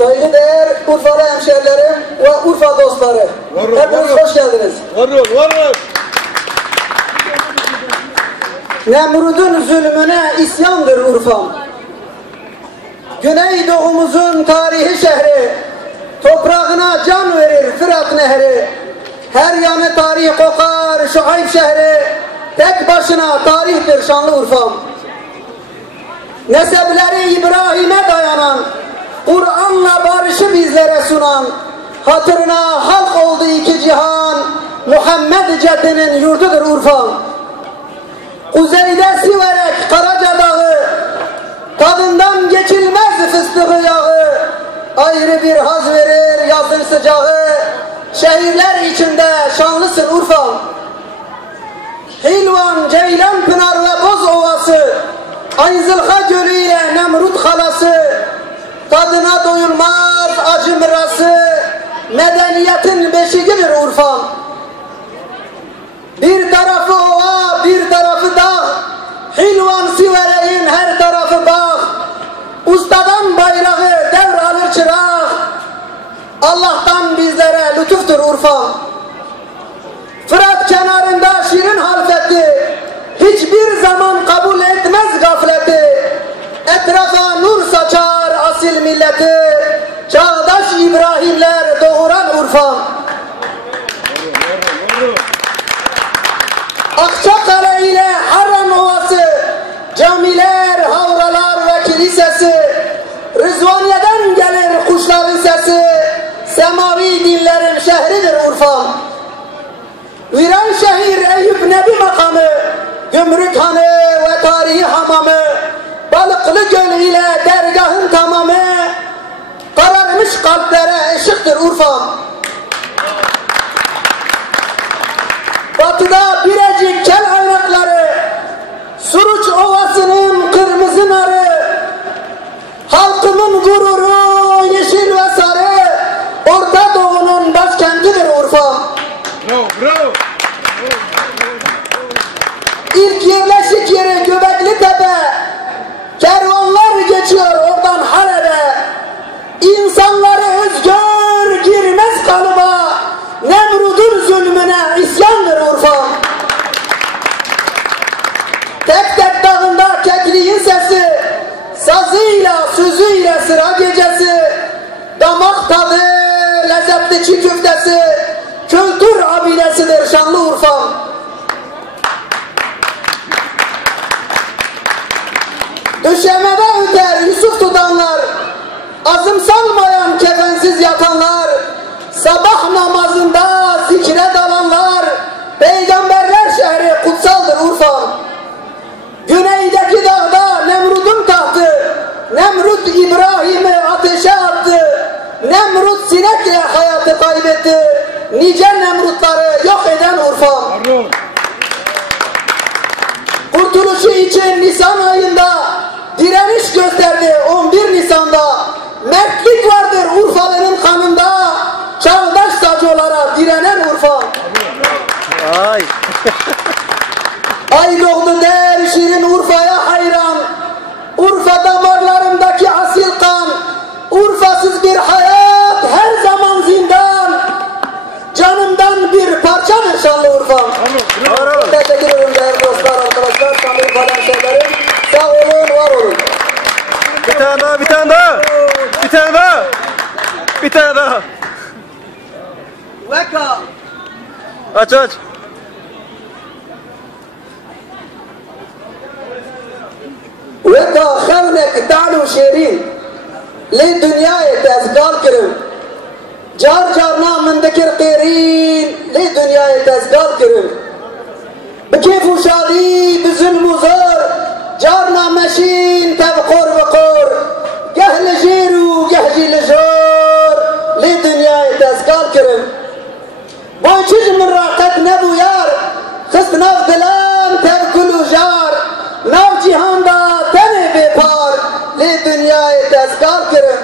Saygıdeğer Urfalı hemşehrilerim ve Urfa dostları. Hepiniz hoş geldiniz. Varın. Nemrud'un zulmüne isyandır Urfa'm. Güneydoğumuzun tarihi şehri, toprağına can verir Fırat Nehri. Her yanı tarih kokar Şuayb şehri, tek başına tarihtir şanlı Urfa'm. Nesepleri İbrahim'e dayanan, Kur'an'la barışı bizlere sunan, hatırına halk oldu iki cihan, Muhammed ceddinin yurdudur Urfa'm. Kuzeyde Siverek, Karaca Dağı, tadından geçilmez fıstığı yağı, ayrı bir haz verir yazın sıcağı, şehirler içinde şanlısın Urfa'm. Hilvan, Ceylan Pınar ve Boz Ovası, Ayzılha Gölü ile Nemrut Halası, tadına doyulmaz acı mirası, medeniyetin beşiğidir Urfa'm. Bir tarafı ova, bir tarafı dağ, Hilvan Siverek'in her tarafı bağ. Ustadan bayrağı devralır çırak, Allah'tan bizlere lütuftur Urfa'm. Fırat kenarında şirin halfeti, hiçbir zaman kabul etmez gafleti. Etrafa nur saçar asil milleti, çağdaş İbrahimler doğuran Urfa'm. Akçakale ile Harran Ovası, camiler, havralar ve kilisesi, Rızvaniye'den gelir kuşların sesi, semavi dinlerin şehridir Urfa'm. Viranşehir Eyüp Nebi makamı, Gümrükhanı ve tarihi hamamı, Balıklı Göl ile dergahın tamamı, kararmış kalplere ışıktır Urfa'm. Batıda Birecik kel aynakları, Suruç Ovası'nın kırmızı narı, halkımın gururu yeşil ve sarı, Orta Doğu'nun başkentidir Urfa'm. Bravo. İlk yerleşik yeri Göbekli Tepe, kervanlar geçiyor oradan Halep'e. İnsanları özgür girmez kalıba, Nemrud'un zulmüne isyandır Urfa'm. Tek tek dağında kekliğin sesi, sazıyla sözüyle sıra gecesi, damak tadı lezzetli çiğ köftesi, kültür abidesidir şanlı Urfa'm. Döşemede öter Yusuf tutanlar, azımsanmayan kefensiz yatanlar, sabah namazında zikre dalanlar, peygamberler şehri kutsaldır Urfa'm. Güneydeki dağda Nemrud'un tahtı, Nemrut İbrahim'i ateşe attı, Nemrut sinekle hayatı kaybetti, nice Nemrutları yok eden Urfa'm. Kurtuluşu için Nisan ayında direniş gösterdi 11 Nisan'da. Mertlik vardır Urfalı'nın kanında, çağdaş sacılara direnen Urfa'm. Ay doğdu der şirin Urfa'ya hayran, Urfa damarlarımdaki asil kan, Urfasız bir hayat her zaman zindan, canımdan bir parçadır şanlı Urfa'm. Teşekkür ederim değerli dostlar, arkadaşlar, şanlı Urfa hemşehrilerim. Sağ olun, var olun. Bir tane daha. Veka. Aç. وكا خونك تعلو شيرين لدنيا تزقال كرم جار جارنا من ذكر قيرين لدنيا تزقال كرم بكيف وشادي بظلم وزار جارنا ماشين تبقور بقور جهل جيرو جهجي لجور لدنيا تزقال كرم بوشج من راقت نبو يار خست ناف دلان تبكل وجار ناف جهان دا بپار لی دنیای تزگار کرم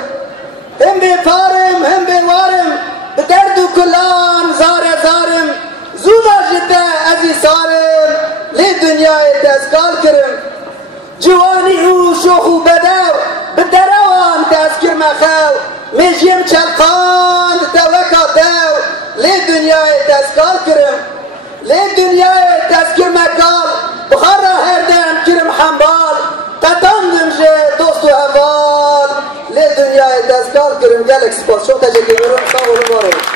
هم بپارم هم بوارم به درد و کلان زارم زودا جده ازی سارم لی دنیای تزگار کرم جوانی و شوخ و بدو به دروان تذکر مخو Mejim çelkand deveka dev. Le dünyayı tezkar kirim. Le dünyayı tezkir mekal. Bukhara herdem kirim hambal. Katandım je dostu heval. Le dünyayı tezkar kirim. Gelek spas. Çok teşekkür ederim. Sağ olun var olun.